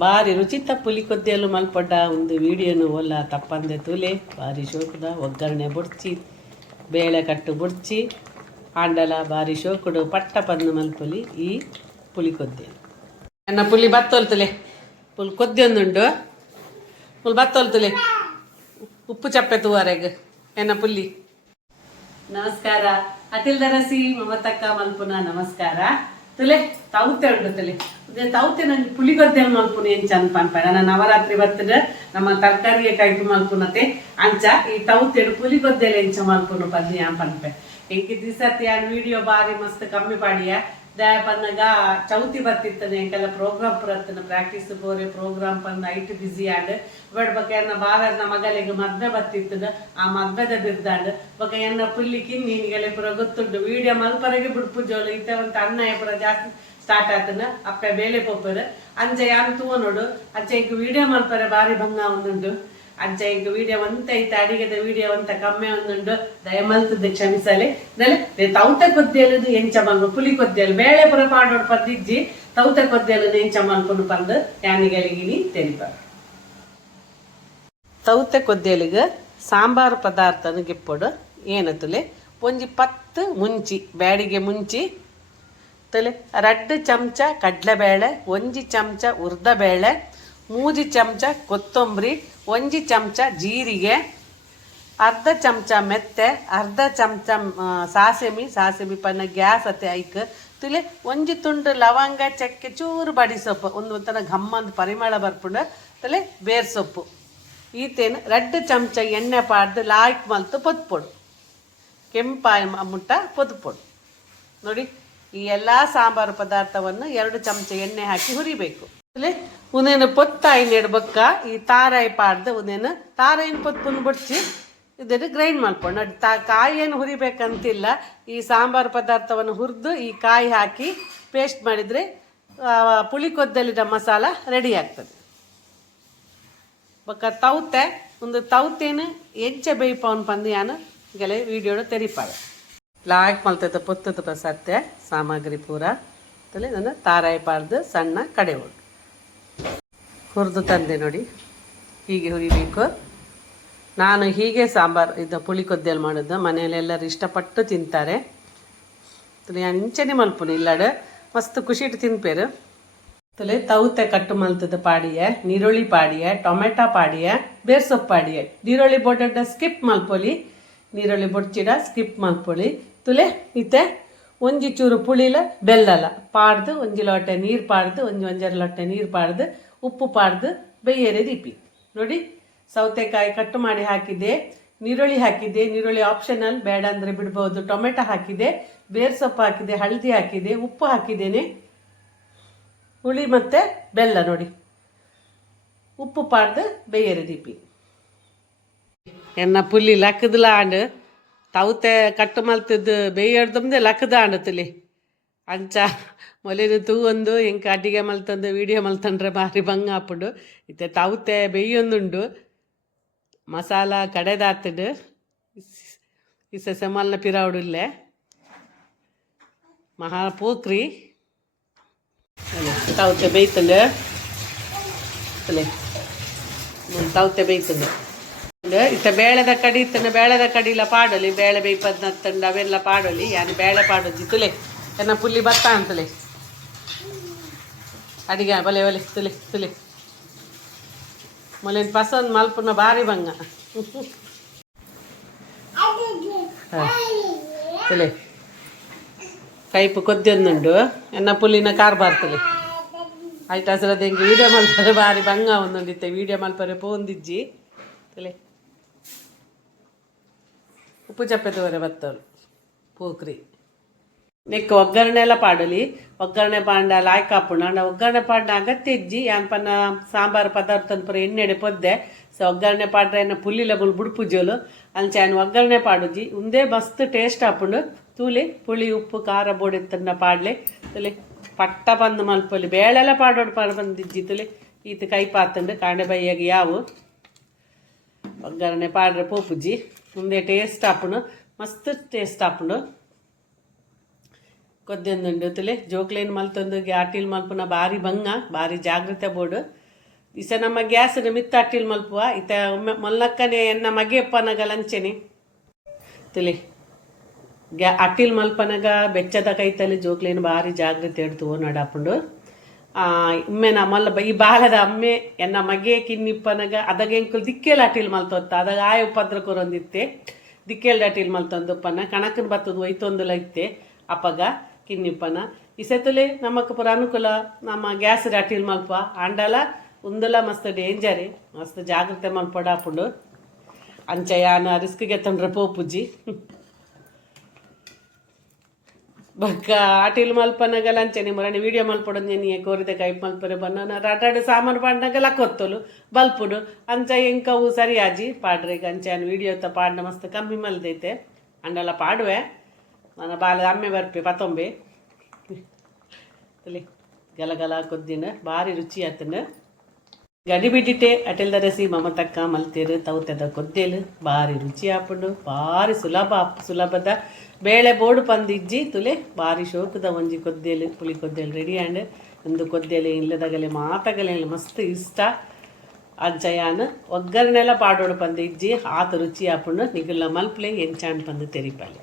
ಬಾರಿ ರುಚಿತ ಪುಲಿ ಕೊದ್ದೆಲು ಮಲ್ಪಡ್ಡ ಒಂದು ವಿಡಿಯೋನು ಒಲ್ಲ ತಪ್ಪಂದೆ ತೂಲೆ. ಬಾರಿ ಶೋಕುದ, ಒಗ್ಗರಣೆ ಬುಡ್ಚಿ, ಬೇಳೆ ಕಟ್ಟು ಬುಡ್ಚಿ, ಆಂಡಲ ಬಾರಿ ಶೋಕುಡು, ಪಟ್ಟ ಪಂದು ಮಲ್ಪುಲಿ ಈ ಪುಲಿ ನನ್ನ ಪುಲಿ ಬತ್ತೊಲ್ತುಲೆ ಪುಲ್ ಕೊದ್ದೆ ಒಂದುಂಡು ಪುಲ್ ಬತ್ತೊಲ್ತುಲೆ ಉಪ್ಪು ಚಪ್ಪೆ ತೂವರೆಗ್, ಎನ್ನ ಪುಲ್ಲಿ. ನಮಸ್ಕಾರ. ಅತಿಲ್ ದರಸಿ, ಮಮತಕ್ಕ ಮಲ್ಪುನ ನಮಸ್ಕಾರ. ತುಲೆ ತೌತೆ ಉಂಡು ತಲೆ. ಅದೇ ತೌತೆ ನಂಗೆ ಪುಳಿಗೊದ್ದೆಲ್ ಮಲ್ಪುನ ಏನ್ ಚಂದ ಪನ್ಪಡ ನಾನು ನವರಾತ್ರಿ ಬರ್ತದ ನಮ್ಮ ತರಕಾರಿಯ ಕೈಪು ಮಲ್ಪುನತೆ ಅಂಚ, ಈ ತಾವುತ್ತೆಡು ಪುಲಿಗೊದ್ದೆಲೆ ಎಂಚ ಮಲ್ಪುನು ಪದ್ಯ ಆ ಪನ್ಪೆ ಎಂಕಿ ವಿಡಿಯೋ ಬಾರಿ ಮಸ್ತ್, ಕಮ್ಮಿ ಪಾಡಿಯ ಪನ್ನಗ ಚೌತಿ ಬರ್ತಿತ್ತನೆ ಎಂಕೆಲ್ಲ ಪ್ರೋಗ್ರಾಮ್ ಪುರತ್ತನ ಪ್ರಾಕ್ಟೀಸ್ ಬೋರೆ ಪ್ರೋಗ್ರಾಮ್ ಪಂದ ಐಟ್ ಬಿಸಿ ಆಡ್ ಬಟ್ ಬಗ್ಗೆ ಎನ್ನ ಬಾವರ್ನ ಮಗಲಿಗೆ ಮದ್ವೆ ಬರ್ತಿತ್ತದ. ಆ ಮದ್ವೆದ ಬಿರ್ದಾಂಡ್ ಬಗ್ಗೆ ಎನ್ನ ಪುಲ್ಲಿ ಕಿನ್ನಿಗೆಲ್ಲ ಪುರ ಗೊತ್ತುಂಡು ವಿಡಿಯೋ ಮಲ್ಪರಗೆ ಬಿಡ್ಪು ಜೋಲು ಇತ್ತ ಒಂದು ಅನ್ನ ಪುರ ಜಾಸ್ತಿ ಸ್ಟಾರ್ಟ್ ಆತನ ಅಪ್ಪ ಬೇಲೆ ಪೊಪ್ಪರು ಅಂಜೆ ಯಾನ್ ತೂವ ನೋಡು. ಅಂಚೆ ಈಗ ವಿಡಿಯೋ ಮಲ್ಪರೆ ಬಾರಿ ಭಂಗ ಒಂದುಂಟು. ಅಂಚೆ ಈಗ ವಿಡಿಯೋ ಅಂತ ಐತೆ, ಅಡಿಗೆದ ವಿಡಿಯೋ ಅಂತ ಕಮ್ಮಿ ಒಂದುಂಡು ದಯಮಲ್ತದ ಕ್ಷಮಿಸಲಿ. ನಲ್ಲಿ ತೌತ ಕೊದ್ದೆಲದು ಎಂಚ ಮಲ್ಪು ಪುಲಿ ಕೊದ್ದೆಲು ಬೇಳೆ ಪುರ ಪಾಡೋಡ್ ಪದ್ದಿಜ್ಜಿ, ತೌತ ಕೊದ್ದೆಲದು ಎಂಚ ಮಲ್ಪುನು ಪಂದು? ಯಾನಿಗಳಿಗಿನಿ ತೆಲಿಪ. ತೌತೆ ಕೊದ್ದೆಲಿಗೆ ಸಾಂಬಾರ್ ಪದಾರ್ಥನ ಗಿಪ್ಪೊಡು. ಏನತಲೆ ಒಂಜಿ ಪತ್ತು ಮುಂಚಿ, ಬ್ಯಾಡಿಗೆ ಮುಂಚಿ. ತಲೆ, ರಡ್ಡು ಚಮಚ ಕಡಲೆಬೇಳೆ, ಒಂಜಿ ಚಮಚ ಉರ್ದಬೇಳೆ. ಮೂಜಿ ಚಮಚ ಕೊತ್ತಂಬರಿ, ಒಂಜಿ ಚಮಚ ಜೀರಿಗೆ, ಅರ್ಧ ಚಮಚ ಮೆತ್ತೆ, ಅರ್ಧ ಚಮಚ ಸಾಸೆಮಿ ಸಾಸೆಮಿ ಪನ್ನ ಗ್ಯಾಸ್ ಅತ್ತೆ ಐಕ್. ತುಲೆ ಒಂಜಿ ತುಂಡು ಲವಂಗ, ಚಕ್ಕೆ, ಚೂರು ಬಡಿ ಸೊಪ್ಪು, ಒಂದು ಒಂಥರ ಘಮ್ಮಂದು ಪರಿಮಳ ಬರ್ಪುಂಡು, ತಲೆ ಬೇರ್ ಸೊಪ್ಪು. ಈತೇನು ರಡ್ಡು ಚಮಚ ಎಣ್ಣೆ ಪಾಡ್ದು ಲಾಯ್ಕ್ ಮಲ್ತು ಪೊತ್ಪೊಡು ಕೆಂಪಾಯ ಮುಟ್ಟ ಪೊದ್ಪೊಡು. ನೋಡಿ, ಈ ಎಲ್ಲ ಸಾಂಬಾರು ಪದಾರ್ಥವನ್ನು ಎರಡು ಚಮಚ ಎಣ್ಣೆ ಹಾಕಿ ಹುರಿಬೇಕು. ಉನೇನು ಪೊತ್ತಾಯಿ ನೆಡ್ಬಕ್ಕ ಈ ತಾರಾಯಿ ಪಾಡ್ದು ಉನೇನು ತಾರಾಯಿನ ಪೊತ್ಪುನ್ ಬಿಡ್ಸಿ ಇದನ್ನು ಗ್ರೈಂಡ್ ಮಾಡ್ಕೊಂಡು ಅದು ತಾ ಕಾಯಿ ಏನು ಹುರಿಬೇಕಂತಿಲ್ಲ, ಈ ಸಾಂಬಾರು ಪದಾರ್ಥವನ್ನು ಹುರಿದು ಈ ಕಾಯಿ ಹಾಕಿ ಪೇಸ್ಟ್ ಮಾಡಿದರೆ ಪುಳಿ ಕೊದ್ದಲಿನ ಮಸಾಲ ರೆಡಿ ಆಗ್ತದೆ. ಬಕ್ಕ ತೌತೆ, ಒಂದು ತೌತೇನು ಎಂಚ ಬೇಯ್ಪವನ್ ಯಾನು ಗೆಲೆ ವಿಡಿಯೋಡು ತೆರಿಪಾಳೆ ಲಾಯ್ಕ್ ಮಲ್ತದ ಪೊತ್ತದ ಸತ್ಯ ಸಾಮಗ್ರಿ ಪೂರ. ತಲೆ ತಾರಾಯಿ ಪಾಡ್ದು ಸಣ್ಣ ಕಡೆ ಉಂಟು ಹುರಿದು ತಂದೆ ನೋಡಿ. ಹೀಗೆ ಹುರಿಬೇಕು. ನಾನು ಹೀಗೆ ಸಾಂಬಾರು, ಇದು ಪುಳಿ ಕೊದ್ದೆಲ್ ಮಾಡೋದು. ಮನೆಯಲ್ಲಿ ಎಲ್ಲರೂ ಇಷ್ಟಪಟ್ಟು ತಿಂತಾರೆ. ನಾನು ಇಂಚನೆ ಮಲ್ಪುನು, ಇಲ್ಲಾಡ. ಮಸ್ತ್ ಖುಷಿಟ್ಟು ತಿನ್ಪೇರು. ತಲೆ ತೌತೆ ಕಟ್ಟು ಮಲ್ತದ ಪಾಡಿಯ ನೀರುಳ್ಳಿ ಪಾಡಿಯ, ಟೊಮೆಟೊ ಪಾಡಿಯ ಬೇರ್ ಸೊಪ್ಪು ಪಾಡಿಯ ನೀರುಳ್ಳಿ ಬೊಡ್ಡ ಸ್ಕಿಪ್ ಮಲ್ಪೊಲಿ. ನೀರುಳ್ಳಿ ಬೊಡ್ಚಿಡ ಸ್ಕಿಪ್ ಮಲ್ಪೊಲಿ. ತುಲೆ ಇತ್ತೆ, ಒಂಜಿ ಚೂರು ಪುಳಿಲ, ಬೆಲ್ಲಲ. ಪಾಡ್ದು, ಒಂಜಿ ಲೋಟೆ ನೀರು ಪಾಡ್ದು, ಒಂಜಿ ಒಂಜರ ಲೋಟೆ ನೀರು ಪಾಡ್ದು ಉಪ್ಪು ಪಾಡ್ದು ಬೇಯರೆ ದೀಪಿ. ನೋಡಿ, ಸೌತೆಕಾಯಿ ಕಟ್ಟು ಮಾಡಿ ಹಾಕಿದೆ ನೀರುಳ್ಳಿ ಹಾಕಿದೆ ನೀರುಳ್ಳಿ ಆಪ್ಷನಲ್ ಬೇಡ ಅಂದರೆ ಬಿಡ್ಬೋದು. ಟೊಮೆಟೊ ಹಾಕಿದೆ ಬೇರ್ ಸೊಪ್ಪು ಹಾಕಿದೆ, ಹಳದಿ ಹಾಕಿದೆ, ಉಪ್ಪು ಹಾಕಿದ್ದೇನೆ. ಹುಳಿ ಮತ್ತು ಬೆಲ್ಲ ನೋಡಿ. ಉಪ್ಪು ಪಾಡ್ದು ಬೇಯರೆ ದೀಪಿ. ಎನ್ನ ಪುಲ್ಲಿ ಲಕ್ಕದ ಆಂಡು ತೌತೆ ಕಟ್ಟು ಮಲ್ತದ್ದು ಬೇಯಡ್ದಮ್ದೆ ಲಕ್ಕದ ಆಂಡತಲಿ ಅಂಚ ಮೊಲೆದು ತೂ ಒಂದು ಎಂಕ ಅಡಿಗೆ ಮಲ್ತಂದು, ವಿಡಿಯೋ ಮಲ್ತಂಡ್ರೆ ಭಾರಿ ಭಂಗ ಹಾಪುಂಡು ಇತ್ತೆ ತಾವುತ್ತೆ ಬೇಯೊಂದುಂಡು ಮಸಾಲ ಕಡೆದಾತಡು ಇಸ ಸೆಮಲ್ನ ಪಿರಾವುಡು ಇಲ್ಲೇ. ಮಹಾ ಪೋಕ್ರಿ. ತಾವುತ್ತೆ ಬೇಯ್ತಂಡು. ಅಲ್ಲೇ ತೌತೆ ಬೇಯ್ತಂಡು. ಇತ್ತ ಬೇಳೆದ ಕಡಿ ಇತ್ತನ ಬೇಳೆದ ಕಡಿಲ ಪಾಡೊಲಿ, ಬೇಳೆ ಬೇಯ್ಪದ್ನತ್ತಂಡು ಅವೆಲ್ಲ ಪಾಡೊಲಿ, ಯಾನು ಬೇಳೆ ತುಲೆ ಎನ್ನ ಪುಲ್ಲಿ ಭತ್ತ ಅಂತಲೆ. ಅಡಿಗೆ, ಬಲೆ, ಒಲೆ, ತುಲೆ ತುಲೆ. ಮೊಲೆ ಪಸಂದ್ ಮಲ್ಪುನ ಭಾರಿ ಬಂಗ. ತುಲೆ. ಕೈಪು ಕೊದ್ದೊಂದುಂಡು ಎನ್ನ ಪುಲಿನ ಕಾರ್ ಬಾರ್ತಲಿ. ಆಯ್ತು ಹಸ್ರದ ಹೆಂಗೆ ವೀಡಿಯೋ ಮಲ್ಪರೆ ಭಾರಿ ಭಂಗ ಒಂದೊಂದಿತ್ತೆ. ವೀಡಿಯೋ ಮಲ್ಪರೆ ಪೋಂದಿಜ್ಜಿ. ತಲೆ. ಉಪ್ಪು ಚಪ್ಪೆದವರೆ ಬತ್ತಲ್ ಪೋಕ್ರಿ. ನೆಕ್ಕ ಒಗ್ಗರಣೆ ಎಲ್ಲ ಪಾಡಲಿ. ಒಗ್ಗರಣೆ ಪಾಂಡ ಲಾಯ್ಕಾಪುಣ ನಾ ಒಗ್ಗರಣೆ ಪಾಂಡ ಅಗತ್ಯ ಇಜ್ಜಿ ಯಾನ್ ಪನ್ನ ಸಾಂಬಾರು ಪದಾರ್ಥ ಪುರ ಎಣ್ಣೆಡೆ ಪೊದ್ದೆ. ಸೊ ಒಗ್ಗರಣೆ ಪಾಡ್ರೆ ಏನ ಪುಲ್ಲಿಲ ಬುಲ್ ಬುಡ್ಪು ಜೋಲು ಅಂಚ ಆಯ್ನ ಒಗ್ಗರಣೆ ಪಾಡುಜಿ ಉಂದೇ ಮಸ್ತ್ ಟೇಸ್ಟ್ ಹಾಪುಂಡು ತೂಲಿ, ಪುಳಿ, ಉಪ್ಪು, ಖಾರ ಬೋಡಿತ್ತನ್ನ ಪಾಡ್ಲೆ. ತುಲಿ, ಪಟ್ಟ ಬಂದು ಮಲ್ಪೊಲಿ. ಬೇಳೆಲ್ಲ ಪಾಡೋಡು ಪಾಡ ಬಂದಿಜ್ಜಿ ತುಲಿ. ಈತ ಕೈ ಪಾತಂಡು, ಕಾಂಡೆ ಬೈಯಾಗ ಯಾವು. ಒಗ್ಗರಣೆ ಪಾಡ್ರೆ ಪೋಪುಜಿ ಮುಂದೆ ಟೇಸ್ಟ್ ಹಾಪುಂಡು ಮಸ್ತ್ ಟೇಸ್ಟ್ ಹಾಪುಂಡು ಕೊದ್ದೊಂದುಂಡು ತುಲೆ, ಜೋಕ್ಲೇನ್ ಮಲ್ತೊಂದು ಗ್ಯಾಟಿಲ್ ಮಲ್ಪುನ ಭಾರಿ ಭಂಗ, ಭಾರಿ ಜಾಗ್ರತೆ ಬೋಡು ಇಸ ನಮ್ಮ ಗ್ಯಾಸ್ ಮಿತ್ತ ಅಟ್ಟಿಲ್ ಮಲ್ಪುವ, ಇತ ಮಲ್ಲಕ್ಕನೆ ಎನ್ನ ಮಗೆಪ್ಪನ ಲಂಚನೆ. ತಿಳಿ ಗ್ಯಾ ಅಟ್ಟಿಲ್ ಮಲ್ಪನಗ ಬೆಚ್ಚದ ಕೈತಲ್ಲಿ ಜೋಕ್ಲೇನು ಭಾರಿ ಜಾಗ್ರತೆ ಎಡ್ತು ನಡಾಪುಂಡು. ಇಮ್ಮೆ ಮಲ್ಲ ಈ ಬಾಲದ ಅಮ್ಮೆ ಎನ್ನ ಮಗೆ ಕಿನ್ನಿಪ್ಪನಗ ಅದಾಗ ಎಂಕುಲ್ ದಿಕ್ಕೇಲ್ ಅಟ್ಟಿಲ್ ಮಲ್ತೊತ್ತ ಅದಾಗ ಆಯ ಉಪದ್ರ ಕೊರೊಂದಿತ್ತೆ ದಿಕ್ಕೇಲ್ದ ಅಟ್ಟಿಲ್ ಮಲ್ತೊಂದುಪ್ಪನ ಕಣಕನ್ ಬತ್ತದ ಒಯ್ತೊಂದುಲ ಇತ್ತೆ ಅಪ್ಪಗ ಕಿನ್ನಿಪ್ಪನ ಈ ಸೆತುಲೆ ನಮಕ್ ಪುರ ಅನುಕೂಲ ನಮ್ಮ ಗ್ಯಾಸ್ ಅಟ್ಟಿಲ್ ಮಲ್ಪ ಅಂಡಲ ಉಂದಲ ಮಸ್ತ್ ಡೇಂಜರಿ ಮಸ್ತ್ ಜಾಗ್ರತೆ ಮಲ್ಪಡ ಆಪುಂಡು ಅಂಚ ಯಾನ ರಿಸ್ಕ್ಗೆ ತಂಡ್ರೆ ಪೋಪುಜಿ ಬಕ್ಕ ಆಟಿಲ್ ಮಲ್ಪನಗ ಲಂಚನೆ ಮರಣಿ ವಿಡಿಯೋ ಮಲ್ಪಡೋದು ನೀನು ಕೋರಿದ ಕೈ ಮಲ್ಪರೆ ಬನ್ನ ರಾಟಾಡು ಸಾಮಾನು ಪಾಡ್ನಾಗ ಲಕ್ಕೊತ್ತಲು ಬಲ್ಪುಡು ಅಂಚ ಎಂಕವು ಸರಿಯಾಜಿ ಪಾಡ್ರೆ ಈಗ ಅಂಚ ವಿಡಿಯೋ ತ ಪಾಡ್ನ ಮಸ್ತ್ ಕಮ್ಮಿ ಮಲ್ದೈತೆ ಅಂಡಲ ಪಾಡುವೆ ನನ್ನ ಬಾಲ ಅಮ್ಮೆ ಬರ್ಪೆ ಪತ್ತೊಂಬೆ ಗಲ ಗಲಗಲ ಕೊದ್ದಿನ, ಭಾರಿ ರುಚಿ ಆತನ. ಗಡಿ ಬಿಟ್ಟಿಟ್ಟೆ ಅಟೆಲ್ದ ರಸಿ, ಮಮತಕ್ಕ ಮಲ್ತೇರು, ತೌತದ ಕೊದ್ದೇಲು, ಭಾರಿ ರುಚಿ ಆಪುಂಡು, ಭಾರಿ ಸುಲಭ, ಸುಲಭದ ಬೇಳೆ ಬೋಡು ಪಂದಿಜ್ಜಿ, ತುಲೆ, ಭಾರಿ ಶೋಕದ ಒಂಜಿ ಕೊದ್ದೇಲು ಪುಳಿ ಕೊದ್ದೇಲು ರೆಡಿ ಆ್ಯಂಡ್ ಒಂದು ಕೊದ್ದೇಲೆ ಇಲ್ಲದಾಗಲೆ, ಮಾತಗಲೆ ಮಸ್ತ್ ಇಷ್ಟ. ಅಜ್ಜಯಾನ ಒಗ್ಗರಣೆಲ್ಲ ಪಾಡೋಡು ಪಂದಿಜ್ಜಿ, ಆತ ರುಚಿ ಆಪುಂಡು ನಿಗುಲ್ಲ ಮಲ್ಪಲೆ ಎಂಚಾಣ್ ಪಂದು ತೆರಿಪಾಲೆ.